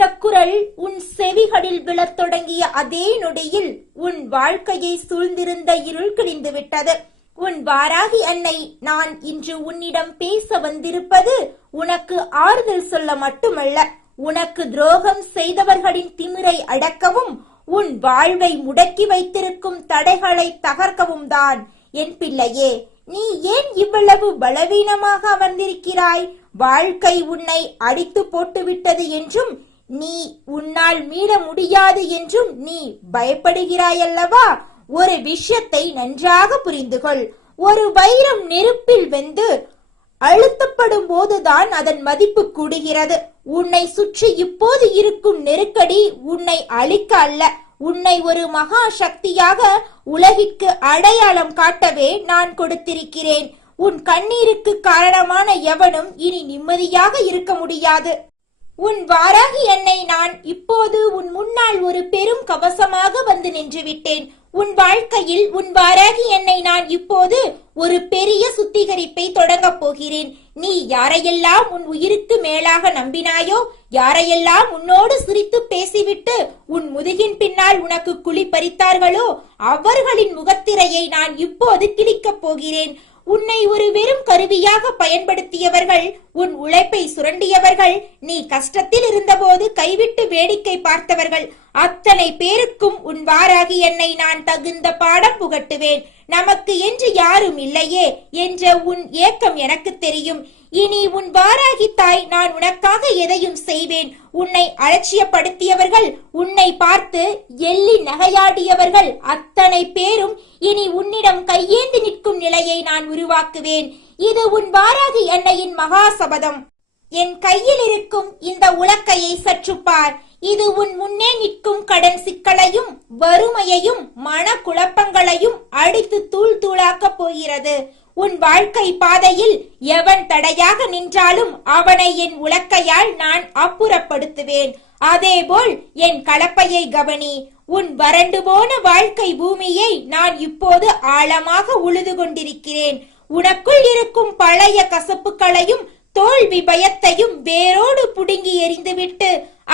இந்த குரல் உன் செவிகளில் விழத் தொடங்கிய அதே நொடியில் உன் வாழ்க்கையை சூழ்ந்திருந்த இருள் கிழிந்து விட்டது. உன் வாராகி அன்னை நான் இன்று உன்னிடம் பேச வந்திருப்பது உனக்கு ஆறுதல் சொல்ல மட்டுமல்ல, உனக்கு துரோகம் செய்தவர்களின் திமிரை அடக்கவும் உன் வாழ்வை முடக்கி வைத்திருக்கும் தடைகளை தகர்க்கவும் தான். என் பிள்ளையே, நீ ஏன் இவ்வளவு பலவீனமாக வந்திருக்கிறாய்? வாழ்க்கை உன்னை அடித்து போட்டுவிட்டது என்றும் நீ உன்னால் மீள முடியாது என்றும் நீ பயப்படுகிறாயல்லவா? ஒரு விஷயத்தை நன்றாக புரிந்து கொள். ஒரு வைரம் நெருப்பில் வெந்து அழுத்தப்படும் போதுதான் அதன் மதிப்பு கூடுகிறது. உன்னை சுற்றி இப்போது இருக்கும் நெருக்கடி உன்னை அழிக்க அல்ல, உன்னை ஒரு மகா சக்தியாக உலகிற்கு அடையாளம் காட்டவே நான் கொடுத்திருக்கிறேன். உன் கண்ணீருக்கு காரணமான எவனும் இனி நிம்மதியாக இருக்க முடியாது. உன் வாராகி அன்னை நான் இப்போது உன் முன்னால் ஒரு பெரும் கவசமாக வந்து நின்று விட்டேன். உன் வாழ்க்கையில் உன் வாராகி அன்னை நான் இப்போது ஒரு பெரிய சுத்திகரிப்பை தொடங்கப் போகிறேன். நீ யாரையெல்லாம் உன் உயிருக்கு மேலாக நம்பினாயோ, யாரையெல்லாம் உன்னோடு சிரித்து பேசிவிட்டு உன் முதுகின் பின்னால் உனக்கு குழி பறித்தார்களோ, அவர்களின் முகத்திரையை நான் இப்போது கிழிக்கப் போகிறேன். உன்னை ஒரு வெறும் கருவியாக பயன்படுத்தியவர்கள், உன் உழைப்பை சுரண்டியவர்கள், நீ கஷ்டத்தில் இருந்தபோது கைவிட்டு வேடிக்கை பார்த்தவர்கள், அத்தனை பேருக்கும் உன் வாராகி அன்னை நான் தகுந்த பாடம் புகட்டுவேன். நமக்கு என்று யாரும் இல்லையே என்ற உன் ஏக்கம் எனக்கு தெரியும். இனி உன் வாராகி தாய் நான் உனக்காக எதையும் செய்வேன். உன்னை அலட்சியப்படுத்தியவர்கள், உன்னை பார்த்து எள்ளி நகையாடியவர்கள் அத்தனை பேரும் இனி உன்னிடம் கையேந்தி நிற்கும் நிலையை நான் உருவாக்குவேன். இது உன் வாராகி அன்னையின் மகா சபதம். என் கையில் இருக்கும் இந்த உலக்கையை சற்று பார். இது உன் முன்னே நிற்கும் கடன் சிக்கலையும் வறுமையையும் மன குழப்பங்களையும் அடித்து தூள் தூளாக்கப் போகிறது. உன் வாழ்க்கை பாதையில் எவன் தடையாக நின்றாலும் அவனை என் உலக்கையால் நான் அப்புறப்படுத்துவேன். அதேபோல் என் கலப்பையை கவனி. உன் வறண்டு போன வாழ்க்கை பூமியை நான் இப்போது ஆழமாக உழுது கொண்டிருக்கிறேன். உனக்குள் இருக்கும் பழைய கசப்புகளையும் தோல்வி பயத்தையும் வேரோடு புடுங்கி எறிந்துவிட்டு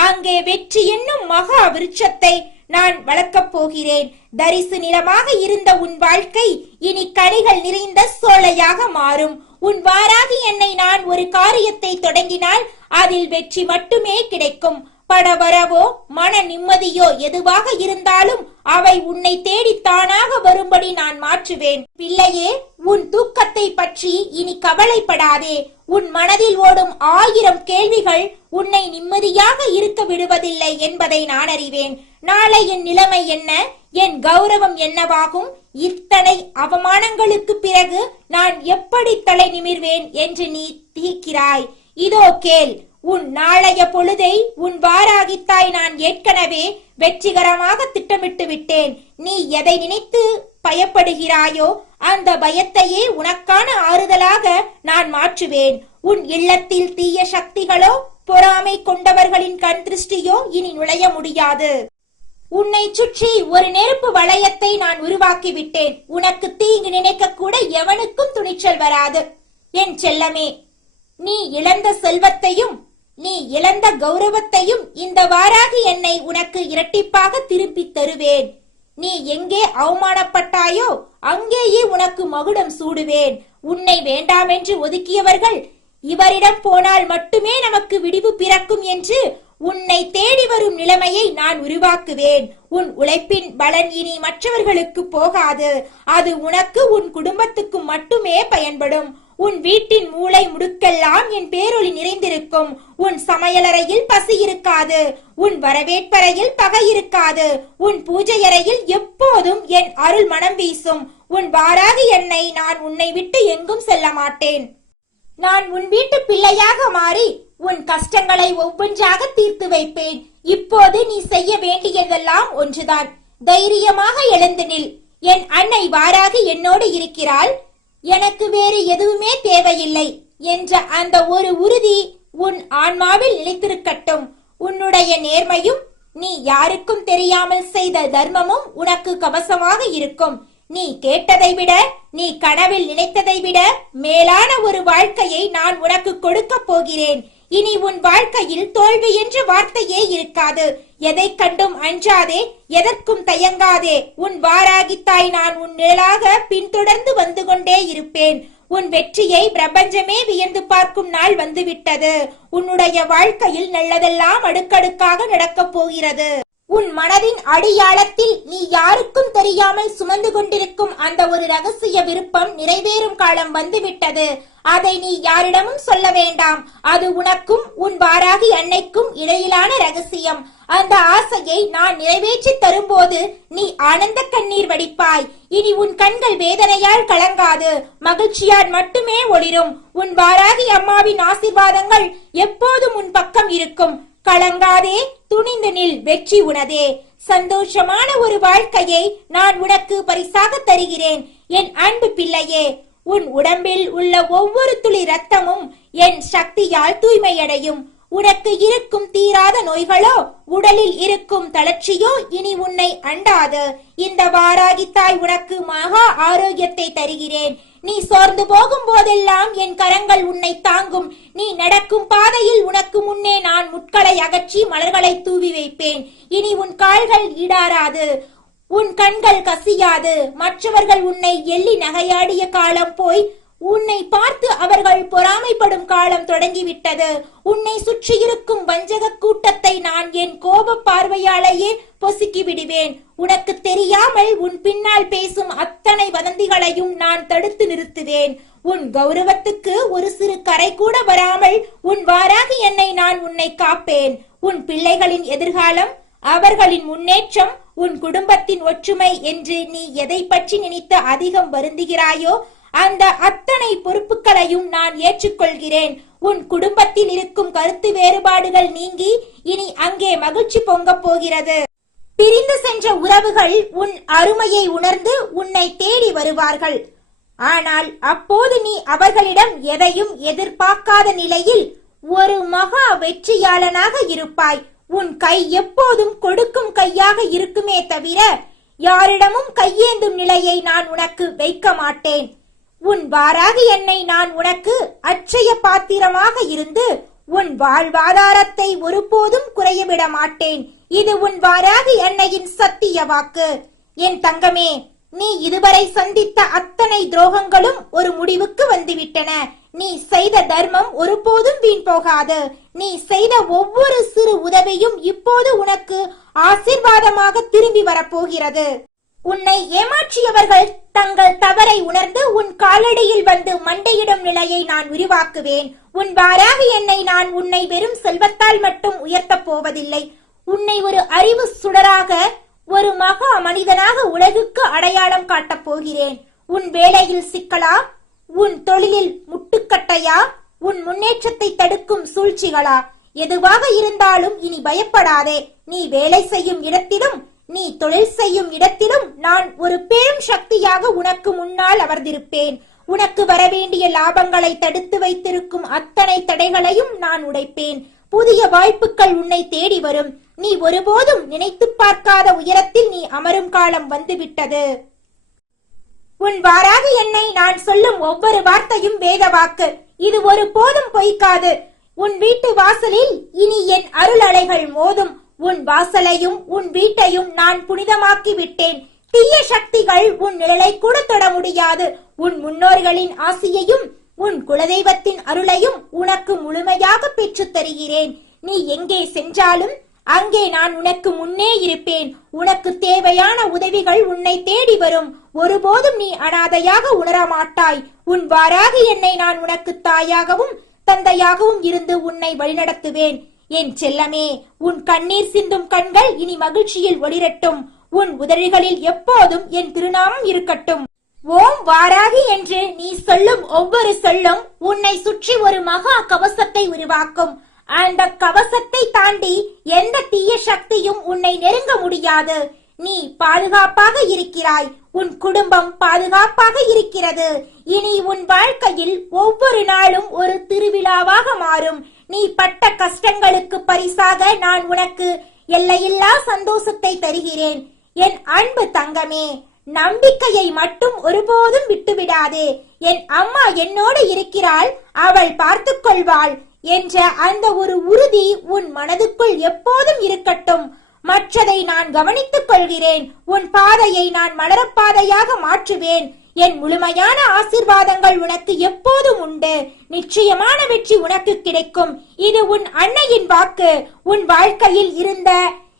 அங்கே வெற்றி என்னும் மகா விருட்சத்தை நான் வளர்க்கப் போகிறேன். தரிசு நிலமாக இருந்த உன் வாழ்க்கை இனி கனிகள் நிறைந்த சோலையாக மாறும். உன் வாராகி அன்னை நான் ஒரு காரியத்தை தொடங்கினால் அதில் வெற்றி மட்டுமே கிடைக்கும். படவரவோ மன நிம்மதியோ எதுவாக இருந்தாலும் அவை உன்னை தேடி தானாக வரும்படி நான் மாற்றுவேன். பிள்ளையே, உன் தூக்கத்தை பற்றி இனி கவலைப்படாதே. உன் மனதில் ஓடும் 1000 கேள்விகள் உன்னை நிம்மதியாக இருக்க விடுவதில்லை என்பதை நான் அறிவேன். நாளை என் நிலைமை என்ன, என் கௌரவம் என்னவாகும், இத்தனை அவமானங்களுக்கு பிறகு நான் எப்படி தலை நிமிர்வேன் என்று நீ தீக்கிறாய். இதோ கேள். உன் நாளைய பொழுதை உன் வாராகித்தாய் நான் ஏற்கனவே வெற்றிகரமாக திட்டமிட்டு விட்டேன். நீ எதை நினைத்து பயப்படுகிறாயோ அந்த பயத்தையே உனக்கான ஆறுதலாக நான் மாற்றுவேன். உன் இல்லத்தில் தீய சக்திகளோ பொறாமை கொண்டவர்களின் கண் திருஷ்டியோ இனி நுழைய முடியாது. உன்னை சுற்றி ஒரு நெருப்பு வளையத்தை நான் உருவாக்கிவிட்டேன். உனக்கு தீங்கு நினைக்க கூட எவனுக்கும் துணிச்சல் வராது. என் செல்லமே, நீ இழந்த செல்வத்தையும் நீ இழந்த கௌரவத்தையும் இந்த வாராகி என்னை உனக்கு இரட்டிப்பாக திருப்பி தருவேன். நீ எங்கே அவமானப்பட்டாயோ அங்கேயே உனக்கு மகுடம் சூடுவேன். உன்னை வேண்டாமென்று ஒதுக்கியவர்கள் இவரிடம் போனால் மட்டுமே நமக்கு விடிவு பிறக்கும் என்று உன்னை தேடி வரும் நிலைமையை நான் உருவாக்குவேன். உன் உழைப்பின் பலன் இனி மற்றவர்களுக்கு போகாது. அது உனக்கு உன் குடும்பத்துக்கு மட்டுமே பயன்படும். உன் வீட்டின் மூளை முடுக்கெல்லாம் என் பேரொளி நிறைந்திருக்கும். உன் சமையலறையில் பசி இருக்காது. உன் வரவேற்பறையில் பகை இருக்காது. உன் பூஜை அறையில் எப்போதும் என் அருள் மனம் வீசும். உன் வாராகி என்னை நான் உன்னை விட்டு எங்கும் செல்ல மாட்டேன். நான் உன் வீட்டு பிள்ளையாக மாறி உன் கஷ்டங்களை ஒவ்வொன்றாக தீர்த்து வைப்பேன். இப்போது நீ செய்ய வேண்டியதெல்லாம் ஒன்றுதான். தைரியமாக எழுந்து நில். என் அன்னை வாராகி என்னோடு இருக்கிறாள், எனக்கு வேறு எதுவுமே தேவையில்லை என்ற அந்த ஒரு உறுதி உன் ஆன்மாவில் நிலைத்திருக்கட்டும். உன்னுடைய நேர்மையும் நீ யாருக்கும் தெரியாமல் செய்த தர்மமும் உனக்கு கவசமாக இருக்கும். நீ கேட்டதை விட, நீ கனவில் நினைத்ததை விட மேலான ஒரு வாழ்க்கையை நான் உனக்கு கொடுக்க போகிறேன். இனி உன் வாழ்க்கையில் தோல்வி என்ற வார்த்தையே இருக்காது. எதை கண்டும் அஞ்சாதே, எதற்கும் தயங்காதே. உன் வாராகி தாய் நான் உன் நிழலாக பின்தொடர்ந்து வந்து கொண்டே இருப்பேன். உன் வெற்றியை பிரபஞ்சமே வியந்து பார்க்கும் நாள் வந்துவிட்டது. உன்னுடைய வாழ்க்கையில் நல்லதெல்லாம் அடுக்கடுக்காக நடக்கப் போகிறது. உன் மனதின் அடியாழத்தில் நீ யாருக்கும் தெரியாமல் சுமந்து கொண்டிருக்கும் அந்த ஒரு ரகசிய விருப்பம் நிறைவேறும் காலம் வந்துவிட்டது. அதை நீ யாரிடமும் சொல்ல வேண்டாம். அது உனக்கும் உன் வாராகி அன்னைக்கும் இடையிலான ரகசியம். அந்த ஆசையை நான் நிறைவேற்றி தரும்போது நீ ஆனந்த கண்ணீர் வடிப்பாய். இனி உன் கண்கள் வேதனையால் கலங்காது, மகிழ்ச்சியால் மட்டுமே ஒளிரும். உன் வாராகி அம்மாவின் ஆசீர்வாதங்கள் எப்போதும் உன் பக்கம் இருக்கும். கலங்காதே, துணிந்து நில், வெற்றி உனதே. சந்தோஷமான ஒரு வாழ்க்கையை நான் உனக்கு பரிசாக தருகிறேன் என் அன்பு பிள்ளையே. உன் உடம்பில் உள்ள ஒவ்வொரு துளி ரத்தமும் என் சக்தியால் தூய்மையடையும். உனக்கு இருக்கும் தீராத நோய்களோ, உடலில் இருக்கும் தளர்ச்சியோ இனி உன்னை அண்டாது. இந்த வாராகி தாய் உனக்கு மகா ஆரோக்கியத்தை தருகிறேன். நீ சோர்ந்து போகும் போதெல்லாம் என் கரங்கள் உன்னை தாங்கும். நீ நடக்கும் பாதையில் உனக்கு முன்னே நான் முட்களை அகற்றி மலர்களை தூவி வைப்பேன். இனி உன் கால்கள் ஈடாராது, உன் கண்கள் கசியாது. மற்றவர்கள் உன்னை எள்ளி நகையாடிய காலம் போய் உன்னை பார்த்து அவர்கள் பொறாமைப்படும் காலம் தொடங்கிவிட்டது. உன்னை சுற்றியிருக்கும் வஞ்சக கூட்டத்தை நான் என் கோப பார்வையாலேயே பொசுக்கி விடுவேன். உனக்கு தெரியாமல் உன் பின்னால் பேசும் அத்தனை வதந்திகளையும் நான் தடுத்து நிறுத்துவேன். உன் கௌரவத்துக்கு ஒரு சிறு கரை கூட வராமல் உன் வாராகி என்னை நான் உன்னை காப்பேன். உன் பிள்ளைகளின் எதிர்காலம், அவர்களின் முன்னேற்றம், உன் குடும்பத்தின் ஒற்றுமை என்று நீ எதை பற்றி நினைத்து அதிகம் வருந்துகிறாயோ அந்த அத்தனை பொறுப்புகளையும் நான் ஏற்றுக்கொள்கிறேன். உன் குடும்பத்தில் இருக்கும் கருத்து வேறுபாடுகள் நீங்கி இனி அங்கே மகிழ்ச்சி பொங்க போகிறது. பிரிந்து சென்ற உறவுகள் உன் அருமையை உணர்ந்து உன்னை தேடி வருவார்கள். ஆனால் அப்போது நீ அவர்களிடம் எதையும் எதிர்பார்க்காத நிலையில் ஒரு மகா வெற்றியாளனாக இருப்பாய். உன் கை எப்போதும் கொடுக்கும் கையாக இருக்குமே தவிர யாரிடமும் கையேந்தும் நிலையை நான் உனக்கு வைக்க மாட்டேன். உன் வாராகி என்னை நான் உனக்கு அட்சய பாத்திரமாக இருந்து உன் வாழ்வாதாரத்தை ஒருபோதும் குறையவிட மாட்டேன். இது உன் வாராகி அன்னையின் சத்திய வாக்கு. என் தங்கமே, நீ இதுவரை சந்தித்த அத்தனை துரோகங்களும் ஒரு முடிவுக்கு வந்துவிட்டன. நீ செய்த தர்மம் ஒருபோதும் வீண் போகாது. நீ செய்த ஒவ்வொரு சிறு உதவியும் இப்போது உனக்கு ஆசீர்வாதமாக திரும்பி வரப்போகிறது. உன்னை ஏமாற்றியவர்கள் தங்கள் தவறை உணர்ந்து உன் காலடியில் வந்து மண்டையிடும் நிலையை நான் உருவாக்குவேன். உன் வாராகி என்னை நான் உன்னை வெறும் செல்வத்தால் மட்டும் உயர்த்தப் போவதில்லை. உன்னை ஒரு அறிவு சுடராக, ஒரு மகா மனிதனாக உலகுக்கு அடையாளம் காட்டப் போகிறேன். உன் வேலையில் சிக்கலா, உன் தொழிலில் முட்டுக்கட்டையா, உன் முன்னேற்றத்தை தடுக்கும் சூழ்ச்சிகளா, எதுவாக இருந்தாலும் இனி பயப்படாதே. நீ வேலை செய்யும் இடத்திலும் நீ தொழில் செய்யும் இடத்திலும் நான் ஒரு பெரும் சக்தியாக உனக்கு முன்னால் அமர்ந்திருப்பேன். உனக்கு வரவேண்டிய லாபங்களை தடுத்து வைத்திருக்கும் அத்தனை தடைகளையும் நான் உடைப்பேன். புதிய வாய்ப்புகள் உன்னை தேடி வரும். நீ ஒருபோதும் நினைத்து பார்க்காத உயரத்தில் நீ அமரும் காலம் வந்துவிட்டது. உன் வாராகி என்னை நான் சொல்லும் ஒவ்வொரு வார்த்தையும் வேத வாக்கு. இது ஒரு போதும் பொய்க்காது. உன் வீட்டு வாசலில் இனி என் அருள் அலைகள் மோதும். உன் வாசலையும் உன் வீட்டையும் நான் புனிதமாக்கி விட்டேன். தீய சக்திகள் உன் நிழலை கூட தொட முடியாது. உன் முன்னோர்களின் ஆசியையும் உன் குலதெய்வத்தின் அருளையும் உனக்கு முழுமையாக பெற்றுத் தருகிறேன். நீ எங்கே சென்றாலும் அங்கே நான் உனக்கு முன்னே இருப்பேன். உனக்கு தேவையான உதவிகள் உன்னை தேடி வரும். ஒருபோதும் நீ அனாதையாக உணரமாட்டாய். உன் வாராகி என்னை நான் உனக்கு தாயாகவும் தந்தையாகவும் இருந்து உன்னை வழிநடத்துவேன். என் செல்லமே, உன் கண்ணீர் சிந்தும் கண்கள் இனி மகிழ்ச்சியில் ஒளிரட்டும். உன் உதடுகளில் எப்போதும் என் திருநாமம் இருக்கட்டும். ஓம் வாராகி என்று நீ சொல்லும் ஒவ்வொரு சொல்லும் உன்னை சுற்றி ஒரு மகா கவசத்தை உருவாக்கும். அந்த கவசத்தை தாண்டி எந்த தீய சக்தியும் உன்னை நெருங்க முடியாது. நீ பாதுகாப்பாக இருக்கிறாய். உன் குடும்பம் பாதுகாப்பாக இருக்கிறது. இனி உன் வாழ்க்கையில் ஒவ்வொரு நாளும் ஒரு திருவிழாவாக மாறும். நீ பட்ட கஷ்டங்களுக்கு பரிசாக நான் உனக்கு எல்லையில்லா சந்தோஷத்தை தருகிறேன். என் அன்பு தங்கமே, நம்பிக்கையை மட்டும் ஒருபோதும் விட்டுவிடாதே. என் அம்மா என்னோடு இருக்கிறாள், அவள் பார்த்துக் கொள்வாள். என்ற அந்த ஒரு உறுதி உன் மனதுக்குள் எப்போதும் இருக்கட்டும். மற்றதை நான் கவனித்துக் கொள்கிறேன். உன் பாதையை நான் மலரப்பாதையாக மாற்றுவேன். என் முழுமையான ஆசீர்வாதங்கள் உனக்கு எப்போதும் உண்டு. நிச்சயமான வெற்றி உனக்கு கிடைக்கும். இது உன் அன்னையின் வாக்கு. உன் வாழ்க்கையில் இருந்த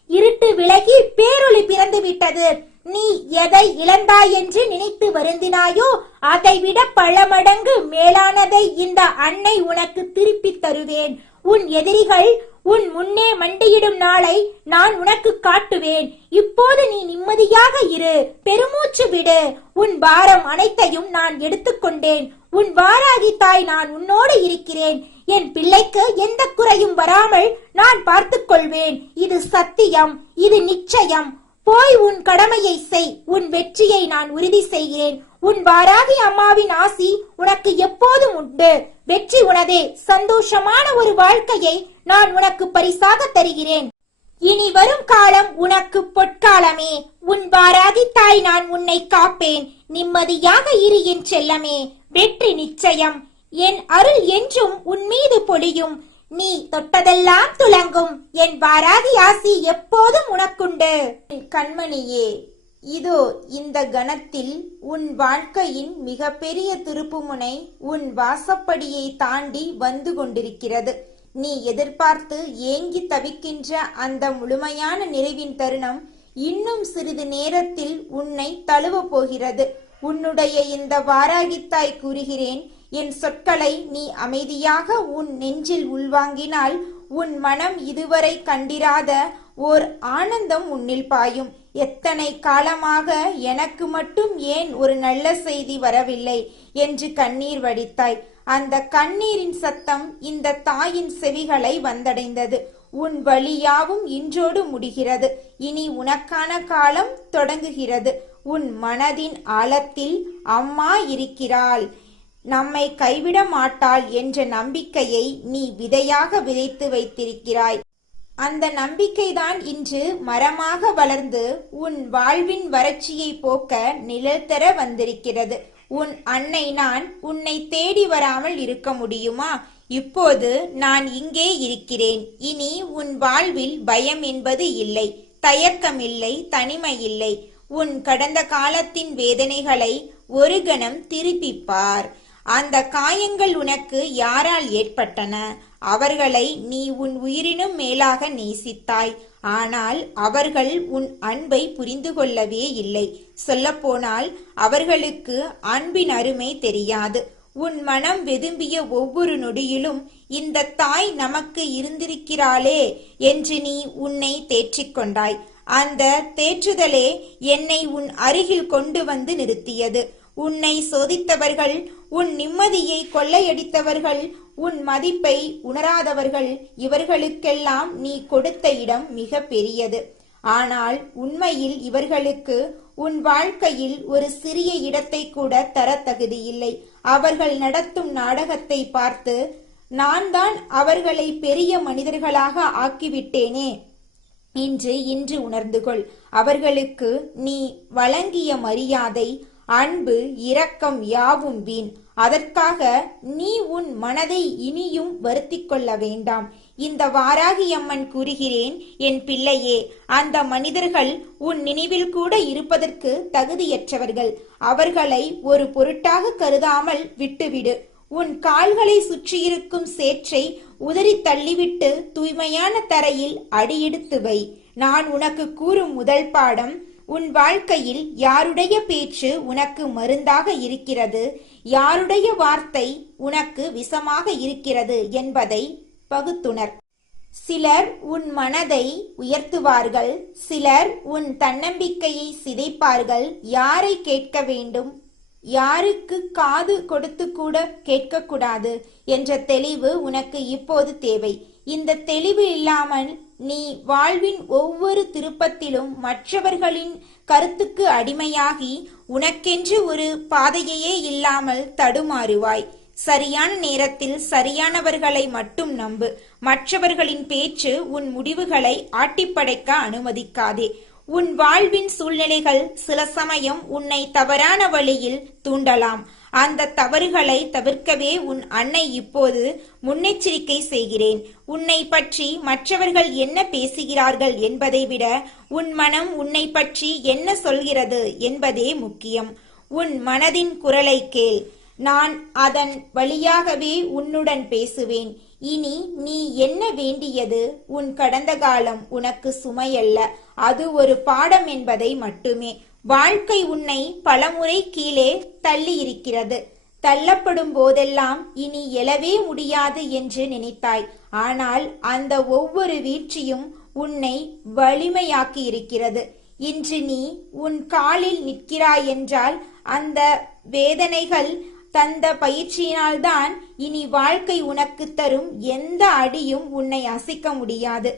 இருட்டு விலகி பேரொளி பிறந்து விட்டது. நீ எதை இழந்தாய் என்று நினைத்து வருந்தினாயோ அதைவிட பல மடங்கு மேலானதை இந்த அன்னை உனக்கு திருப்பி தருவேன். உன் எதிரிகள் உன் முன்னே மண்டியிடும் நாளை நான் உனக்கு காட்டுவேன். இப்போது நீ நிம்மதியாக இரு, பெருமூச்சு விடு. உன் பாரம் அனைத்தையும் நான் எடுத்துக்கொண்டேன். உன் வாராகி தாய் நான் உன்னோடு இருக்கிறேன். என் பிள்ளைக்கு எந்த குறையும் வராமல் நான் பார்த்துக் கொள்வேன். இது சத்தியம், இது நிச்சயம். போய் உன் கடமையை செய். உன் வெற்றியை நான் உறுதி செய்கிறேன். உன் வாராகி அம்மாவின் ஆசி உனக்கு எப்போதும் உண்டு. வெற்றி உனதே. சந்தோஷமான ஒரு வாழ்க்கையை நான் உனக்கு பரிசாக தருகிறேன். இனி வரும் காலம் உனக்கு பொற்காலமே. உன் வாராகி தாய் நான் உன்னை காப்பேன். நிம்மதியாக இரு என் செல்லமே. வெற்றி நிச்சயம். என் அருள் என்றும் உன் மீது பொழியும். நீ தொட்டதெல்லாம் துலங்கும். என் வாராகி ஆசி எப்போதும் உனக்குண்டு. கண்மணியே, இதோ இந்த கணத்தில் உன் வாழ்க்கையின் மிகப்பெரிய திருப்புமுனை உன் வாசப்படியை தாண்டி வந்து கொண்டிருக்கிறது. நீ எதிர்பார்த்து ஏங்கி தவிக்கின்ற அந்த முழுமையான நிறைவின் தருணம் இன்னும் சிறிது நேரத்தில் உன்னை தழுவ போகிறது. உன்னுடைய இந்த வாராகித்தாய் கூறுகிறேன், என் சொற்களை நீ அமைதியாக உன் நெஞ்சில் உள்வாங்கினால் உன் மனம் இதுவரை கண்டிராத ஓர் ஆனந்தம் உன்னில் பாயும். எத்தனை காலமாக எனக்கு மட்டும் ஏன் ஒரு நல்ல செய்தி வரவில்லை என்று கண்ணீர் வடித்தாய். அந்த கண்ணீரின் சத்தம் இந்த தாயின் செவிகளை வந்தடைந்தது. உன் வழியாவும் இன்றோடு முடிகிறது. இனி உனக்கான காலம் தொடங்குகிறது. உன் மனதின் ஆழத்தில் அம்மா இருக்கிறாள், நம்மை கைவிட மாட்டாள் என்ற நம்பிக்கையை நீ விதையாக விதைத்து வைத்திருக்கிறாய். அந்த நம்பிக்கைதான் இன்று மரமாக வளர்ந்து உன் வாழ்வின் வறட்சியை போக்க நிழல் தர வந்திருக்கிறது. உன் அன்னை நான் உன்னை தேடி வராமல் இருக்க முடியுமா? இப்போது நான் இங்கே இருக்கிறேன். இனி உன் வாழ்வில் பயம் என்பது இல்லை, தயக்கம் இல்லை, தனிமை இல்லை. உன் கடந்த காலத்தின் வேதனைகளை ஒரு கணம் திருப்பிப்பார். அந்த காயங்கள் உனக்கு யாரால் ஏற்பட்டன? அவர்களை நீ உன் உயிரினும் மேலாக நேசித்தாய். ஆனால் அவர்கள் உன் அன்பை புரிந்து கொள்ளவே இல்லை. சொல்லப்போனால் அவர்களுக்கு அன்பின் அருமை தெரியாது. உன் மனம் வெதும்பிய ஒவ்வொரு நொடியிலும் இந்த தாய் நமக்கு இருந்திருக்கிறாளே என்று நீ உன்னை தேற்றிக்கொண்டாய். அந்த தேற்றுதலே என்னை உன் அருகில் கொண்டு வந்து நிறுத்தியது. உன்னை சோதித்தவர்கள், உன் நிம்மதியை கொள்ளையடித்தவர்கள், உன் மதிப்பை உணராதவர்கள், இவர்களுக்கெல்லாம் நீ கொடுத்த இடம் மிக பெரியது. ஆனால் உண்மையில் இவர்களுக்கு உன் வாழ்க்கையில் ஒரு சிறிய இடத்தை கூட தர தகுதியில்லை. அவர்கள் நடத்தும் நாடகத்தை பார்த்து நான் தான் அவர்களை பெரிய மனிதர்களாக ஆக்கிவிட்டேனே இன்று உணர்ந்து கொள். அவர்களுக்கு நீ வழங்கிய மரியாதை, அன்பு, இரக்கம் யாவும் வீண். அதற்காக நீ உன் மனதை இனியும் வருத்திக் கொள்ள வேண்டாம். இந்த வாராகியம்மன் கூறுகிறேன், என் பிள்ளையே, அந்த மனிதர்கள் உன் நினைவில் கூட இருப்பதற்கு தகுதியற்றவர்கள். அவர்களை ஒரு பொருட்டாக கருதாமல் விட்டுவிடு. உன் கால்களை சுற்றியிருக்கும் சேற்றை உதறி தள்ளிவிட்டு தூய்மையான தரையில் அடியெடுத்து வை. நான் உனக்கு கூறும் முதல் பாடம், உன் வாழ்க்கையில் யாருடைய பேச்சு உனக்கு மருந்தாக இருக்கிறது, யாருடைய வார்த்தை உனக்கு விஷமாக இருக்கிறது என்பதை பகுத்துணர். சிலர் உன் மனதை உயர்த்துவார்கள், சிலர் உன் தன்னம்பிக்கையை சிதைப்பார்கள். யாரை கேட்க வேண்டும், யாருக்கு காது கொடுத்து கூட கேட்கக்கூடாது என்ற தெளிவு உனக்கு இப்போது தேவை. இந்த தெளிவு இல்லாமல் நீ வாழ்வின் ஒவ்வொரு திருப்பத்திலும் மற்றவர்களின் கருத்துக்கு அடிமையாகி உனக்கென்று ஒரு பாதையே இல்லாமல் தடுமாறுவாய். சரியான நேரத்தில் சரியானவர்களை மட்டும் நம்பு. மற்றவர்களின் பேச்சு உன் முடிவுகளை ஆட்டிப்படைக்க அனுமதிக்காதே. உன் வாழ்வின் சூழ்நிலைகள் சில சமயம் உன்னை தவறான வழியில் தூண்டலாம். அந்த தவறுகளை தவிர்க்கவே உன் அன்னை இப்போது முன்னெச்சரிக்கை செய்கிறேன். உன்னை பற்றி மற்றவர்கள் என்ன பேசுகிறார்கள் என்பதை விட உன் மனம் உன்னை பற்றி என்ன சொல்கிறது என்பதே முக்கியம். உன் மனதின் குரலை கேள். நான் அதன் வழியாகவே உன்னுடன் பேசுவேன். இனி நீ என்ன வேண்டியது உன் கடந்த காலம் உனக்கு சுமையல்ல, அது ஒரு பாடம் என்பதை மட்டுமே. வாழ்க்கை உன்னை பலமுறை கீழே தள்ளி இருக்கிறது. தள்ளப்படும் போதெல்லாம் இனி எழவே முடியாது என்று நினைத்தாய். ஆனால் அந்த ஒவ்வொரு வீழ்ச்சியும் உன்னை வலிமையாக்கி இருக்கிறது. இன்று நீ உன் காலில் நிற்கிறாய் என்றால் அந்த வேதனைகள் தந்த பயிற்சியினால்தான். இனி வாழ்க்கை உனக்கு தரும் எந்த அடியும் உன்னை அசைக்க முடியாது.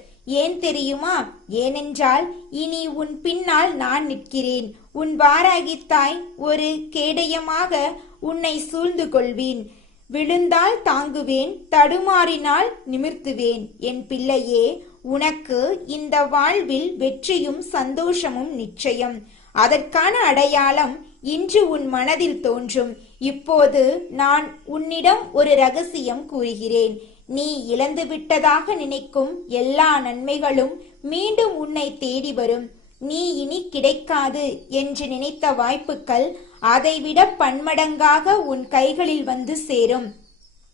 ஏன் தெரியுமா? ஏனென்றால் இனி உன் பின்னால் நான் நிற்கிறேன். உன் வாராகித்தாய் ஒரு கேடயமாக உன்னை சூழ்ந்து கொள்வேன். விழுந்தால் தாங்குவேன், தடுமாறினால் நிமிர்த்துவேன். என் பிள்ளையே, உனக்கு இந்த வாழ்வில் வெற்றியும் சந்தோஷமும் நிச்சயம். அதற்கான அடையாளம் இன்று உன் மனதில் தோன்றும். இப்போது நான் உன்னிடம் ஒரு ரகசியம் கூறுகிறேன். நீ இழந்துவிட்டதாக நினைக்கும் எல்லா நன்மைகளும் மீண்டும் உன்னை தேடி வரும். நீ இனி கிடைக்காது என்று நினைத்த வாய்ப்புகள் அதைவிட பன்மடங்காக உன் கைகளில் வந்து சேரும்.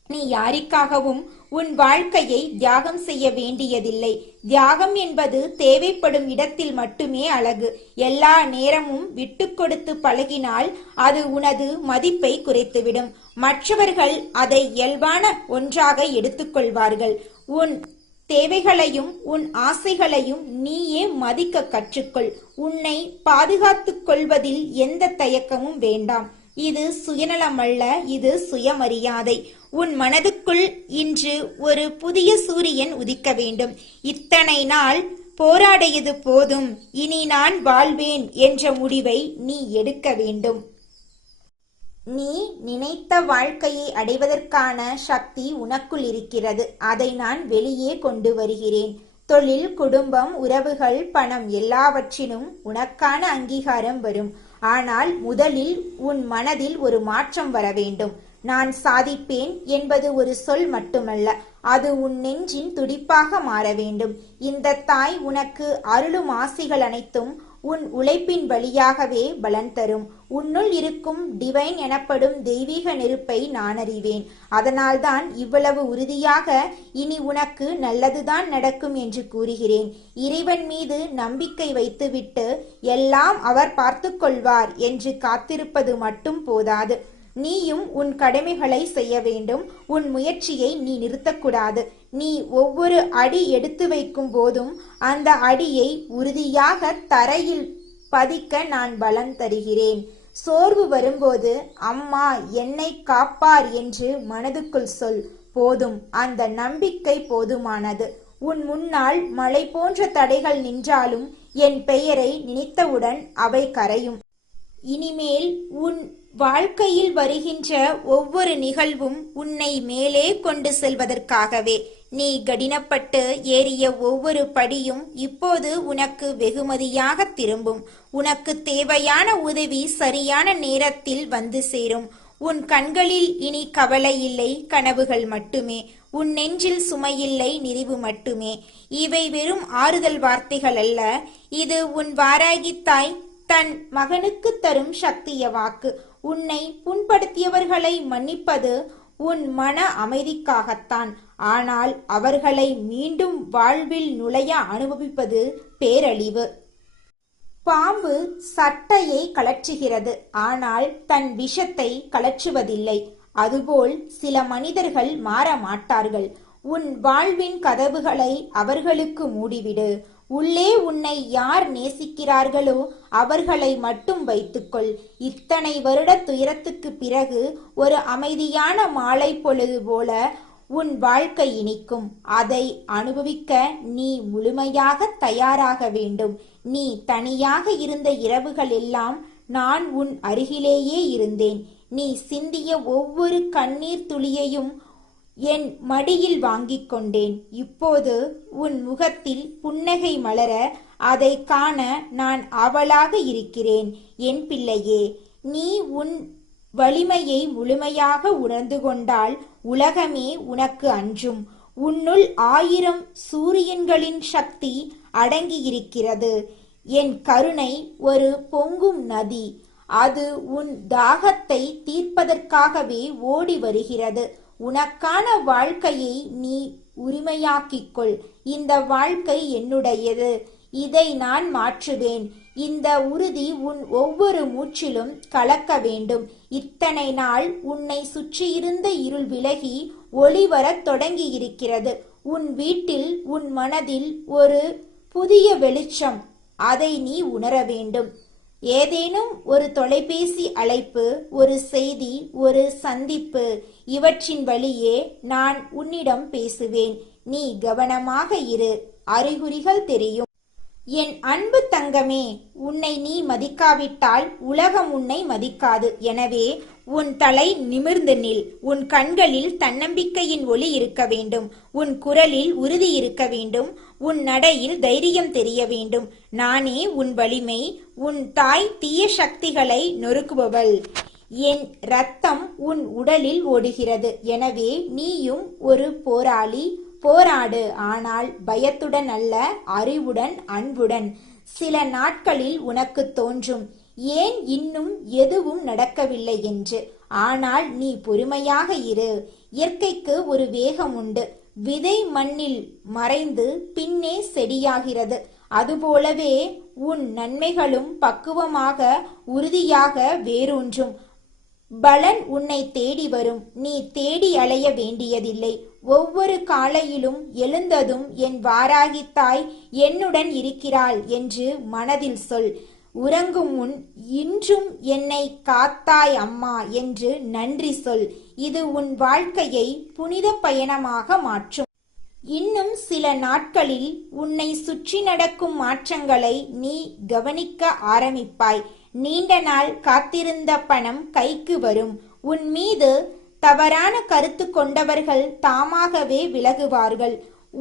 நீ யாருக்காகவும் உன் வாழ்க்கையை தியாகம் செய்ய வேண்டியதில்லை. தியாகம் என்பது தேவைப்படும் இடத்தில் மட்டுமே அழகு. எல்லா நேரமும் விட்டு கொடுத்து பழகினால் அது உனது மதிப்பை குறைத்துவிடும். மற்றவர்கள் அதை இயல்பான ஒன்றாக எடுத்துக்கொள்வார்கள். உன் தேவைகளையும் உன் ஆசைகளையும் நீயே மதிக்க கற்றுக்கொள். உன்னை பாதுகாத்துக் கொள்வதில் எந்த தயக்கமும் வேண்டாம். இது சுயநலமல்ல, இது சுயமரியாதை. உன் மனதுக்குள் இன்று ஒரு புதிய சூரியன் உதிக்க வேண்டும். இத்தனை நாள் போராடியது போதும், இனி நான் வாழ்வேன் என்ற முடிவை நீ எடுக்க வேண்டும். நீ நினைத்த வாழ்க்கையை அடைவதற்கான சக்தி உனக்குள் இருக்கிறது. அதை நான் வெளியே கொண்டு வருகிறேன். தொழில், குடும்பம், உறவுகள், பணம் எல்லாவற்றிலும் உனக்கான அங்கீகாரம் வரும். ஆனால் முதலில் உன் மனதில் ஒரு மாற்றம் வர வேண்டும். நான் சாதிப்பேன் என்பது ஒரு சொல் மட்டுமல்ல, அது உன் நெஞ்சின் துடிப்பாக மாற வேண்டும். இந்த தாய் உனக்கு அருளும் ஆசிகள் அனைத்தும் உன் உழைப்பின் வழியாகவே பலன் தரும். உன்னுள் இருக்கும் டிவைன் எனப்படும் தெய்வீக நெருப்பை நான் அறிவேன். அதனால்தான் இவ்வளவு உறுதியாக இனி உனக்கு நல்லதுதான் நடக்கும் என்று கூறுகிறேன். இறைவன் மீது நம்பிக்கை வைத்துவிட்டு எல்லாம் அவர் பார்த்து கொள்வார் என்று காத்திருப்பது மட்டும் போதாது. நீயும் உன் கடமைகளை செய்ய வேண்டும். உன் முயற்சியை நீ நிறுத்தக்கூடாது. நீ ஒவ்வொரு அடி எடுத்து வைக்கும் போதும் அந்த அடியை உறுதியாக தரையில் பதிக்க நான் பலம் தருகிறேன். சோர்வு வரும்போது அம்மா என்னை காப்பார் என்று மனதுக்குள் சொல். போதும், அந்த நம்பிக்கை போதுமானது. உன் முன்னால் மலை போன்ற தடைகள் நின்றாலும் என் பெயரை நினைத்தவுடன் அவை கரையும். இனிமேல் உன் வாழ்க்கையில் வருகின்ற ஒவ்வொரு நிகழ்வும் உன்னை மேலே கொண்டு செல்வதற்காகவே. நீ கடினப்பட்டு ஏறிய ஒவ்வொரு படியும் இப்போது உனக்கு வெகுமதியாக திரும்பும். உனக்கு தேவையான உதவி சரியான நேரத்தில் வந்து சேரும். உன் கண்களில் இனி கவலை இல்லை, கனவுகள் மட்டுமே. உன் நெஞ்சில் சுமையில்லை, நிறைவு மட்டுமே. இவை வெறும் ஆறுதல் வார்த்தைகள் அல்ல. இது உன் வாராகித்தாய் தன் மகனுக்கு தரும் சக்திய வாக்கு. உன்னை புண்படுத்தியவர்களை மன்னிப்பது உன் மன அமைதிக்காகத்தான். ஆனால் அவர்களை மீண்டும் வாழ்வில் நுழைய அனுபவிப்பது பேரழிவு. பாம்பு சட்டையை கழற்றுகிறது, ஆனால் தன் விஷத்தை கழற்றுவதில்லை. அதுபோல் சில மனிதர்கள் மாற மாட்டார்கள். உன் வாழ்வின் கதவுகளை அவர்களுக்கு மூடிவிடு. உள்ளே உன்னை யார் நேசிக்கிறார்களோ அவர்களை மட்டும் வைத்துக்கொள். இத்தனை வருட துயரத்துக்கு பிறகு ஒரு அமைதியான மாலை பொழுது போல உன் வாழ்க்கை இனிக்கும். அதை அனுபவிக்க நீ முழுமையாக தயாராக வேண்டும். நீ தனியாக இருந்த இரவுகள் எல்லாம் நான் உன் அருகிலேயே இருந்தேன். நீ சிந்திய ஒவ்வொரு கண்ணீர் துளியையும் என் மடியில் வாங்கிக் கொண்டேன். இப்போது உன் முகத்தில் புன்னகை மலர அதை காண நான் ஆவலாக இருக்கிறேன். என் பிள்ளையே, நீ உன் வலிமையை முழுமையாக உணர்ந்து கொண்டால் உலகமே உனக்கு அஞ்சும். உன்னுள் 1000 சூரியன்களின் சக்தி அடங்கியிருக்கிறது. என் கருணை ஒரு பொங்கும் நதி. அது உன் தாகத்தை தீர்ப்பதற்காகவே ஓடி வருகிறது. உனக்கான வாழ்க்கையை நீ உரிமையாக்கிக்கொள். இந்த வாழ்க்கை என்னுடையது. இதை நான் மாற்றுவேன். இந்த உறுதி உன் ஒவ்வொரு மூச்சிலும் கலக்க வேண்டும். இத்தனை நாள் உன்னை சுற்றியிருந்த இருள் விலகி ஒளி வரத் தொடங்கியிருக்கிறது. உன் வீட்டில், உன் மனதில் ஒரு புதிய வெளிச்சம். அதை நீ உணர வேண்டும். ஏதேனும் ஒரு தொலைபேசி அழைப்பு, ஒரு செய்தி, ஒரு சந்திப்பு, இவற்றின் வழியே நான் உன்னிடம் பேசுவேன். நீ கவனமாக இரு. அறிகுறிகள் தெரியும். என் அன்பு தங்கமே, உன்னை நீ மதிக்காவிட்டால் உலகம் உன்னை மதிக்காது. எனவே உன் தலை நிமிர்ந்து நில். உன் கண்களில் தன்னம்பிக்கையின் ஒளி இருக்க வேண்டும். உன் குரலில் உறுதி இருக்க வேண்டும். உன் நடையில் தைரியம் தெரிய வேண்டும். நானே உன் வலிமை. உன் தாய் தீய சக்திகளை நொறுக்குபவள். என் இரத்தம் உன் உடலில் ஓடுகிறது. எனவே நீயும் ஒரு போராளி. போராடு, ஆனால் பயத்துடன் அல்ல, அறிவுடன், அன்புடன். சில நாட்களில் உனக்கு தோன்றும், ஏன் இன்னும் எதுவும் நடக்கவில்லை என்று. ஆனால் நீ பொறுமையாக இரு. இயற்கைக்கு ஒரு வேகம் உண்டு. விதை மண்ணில் மறைந்து பின்னே செடியாகிறது. அதுபோலவே உன் நன்மைகளும் பக்குவமாக, உறுதியாக வேரூன்றும். பலன் உன்னை தேடி வரும். நீ தேடி அலைய வேண்டியதில்லை. ஒவ்வொரு காலையிலும் எழுந்ததும் என் வாராகி தாய் என்னுடன் இருக்கிறாள் என்று மனதில் சொல். உறங்கும் முன் இன்றும் என்னை காத்தாய் அம்மா என்று நன்றி சொல். இது உன் வாழ்க்கையை புனித பயணமாக மாற்றும். இன்னும் சில நாட்களில் உன்னை சுற்றி நடக்கும் மாற்றங்களை நீ கவனிக்க ஆரம்பிப்பாய். நீண்ட நாள் காத்திருந்த பணம் கைக்கு வரும். உன் மீது தவறான கருத்து கொண்டவர்கள் தாமாகவே விலகுவார்கள்.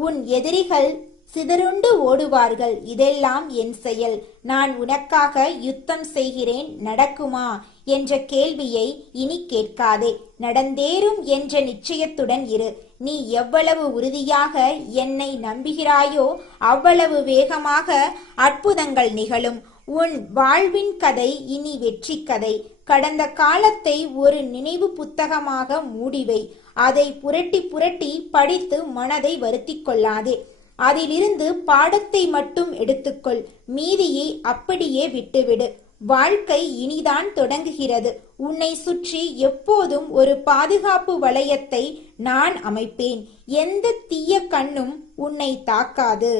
உன் எதிரிகள் சிதறுண்டு ஓடுவார்கள். இதெல்லாம் என் செயல். நான் உனக்காக யுத்தம் செய்கிறேன். நடக்குமா என்ற கேள்வியை இனி கேட்காதே. நடந்தேறும் என்ற நிச்சயத்துடன் இரு. நீ எவ்வளவு உறுதியாக என்னை நம்புகிறாயோ அவ்வளவு வேகமாக அற்புதங்கள் நிகழும். உன் வாழ்வின் கதை இனி வெற்றி கதை. கடந்த காலத்தை ஒரு நினைவு புத்தகமாக மூடிவை. அதை புரட்டி புரட்டி படித்து மனதை வருத்திக் கொள்ளாதே. அதிலிருந்து பாடத்தை மட்டும் எடுத்துக்கொள். மீதியை அப்படியே விட்டுவிடு. வாழ்க்கை இனிதான் தொடங்குகிறது. உன்னை சுற்றி எப்போதும் ஒரு பாதுகாப்பு வளையத்தை நான் அமைப்பேன். எந்த தீய கண்ணும் உன்னை தாக்காது.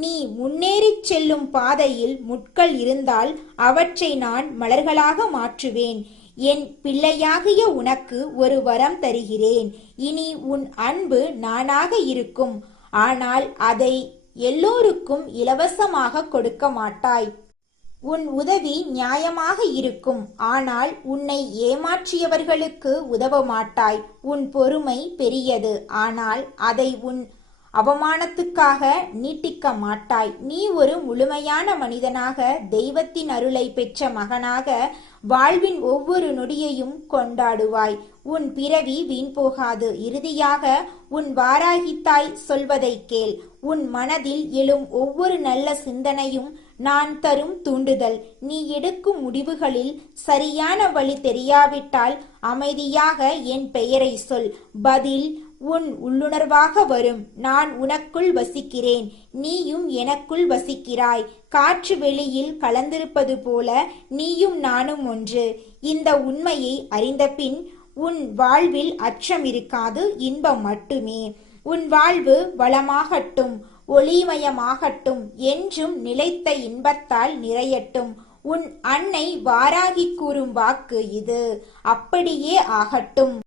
நீ முன்னேறிச் செல்லும் பாதையில் முட்கள் இருந்தால் அவற்றை நான் மலர்களாக மாற்றுவேன். என் பிள்ளையாகிய உனக்கு ஒரு வரம் தருகிறேன். இனி உன் அன்பு நானாக இருக்கும். ஆனால் அதை எல்லோருக்கும் இலவசமாக கொடுக்க மாட்டாய். உன் உதவி நியாயமாக இருக்கும். ஆனால் உன்னை ஏமாற்றியவர்களுக்கு உதவ மாட்டாய். உன் பொறுமை பெரியது. ஆனால் அதை உன் அவமானத்துக்காக நீட்டிக்க மாட்டாய். நீ ஒரு முழுமையான மனிதனாக, தெய்வத்தின் அருளை பெற்ற மகனாக வாழ்வின் ஒவ்வொரு நொடியையும் கொண்டாடுவாய். உன் பிறவி வீண் போகாது. இறுதியாக உன் வாராகித்தாய் சொல்வதை கேள். உன் மனதில் எழும் ஒவ்வொரு நல்ல சிந்தனையும் நான் தரும் தூண்டுதல். நீ எடுக்கும் முடிவுகளில் சரியான வழி தெரியாவிட்டால் அமைதியாக என் பெயரை சொல். பதில் உன் உள்ளுணர்வாக வரும். நான் உனக்குள் வசிக்கிறேன். நீயும் எனக்குள் வசிக்கிறாய். காற்று வெளியில் கலந்திருப்பது போல நீயும் நானும் ஒன்று. இந்த உண்மையை அறிந்தபின் உன் வாழ்வில் அச்சம் இருக்காது, இன்பம் மட்டுமே. உன் வாழ்வு வளமாகட்டும், ஒளிமயமாகட்டும், என்றும் நிலைத்த இன்பத்தால் நிறையட்டும். உன் அன்னை வாராகி கூறும் வாக்கு இது. அப்படியே ஆகட்டும்.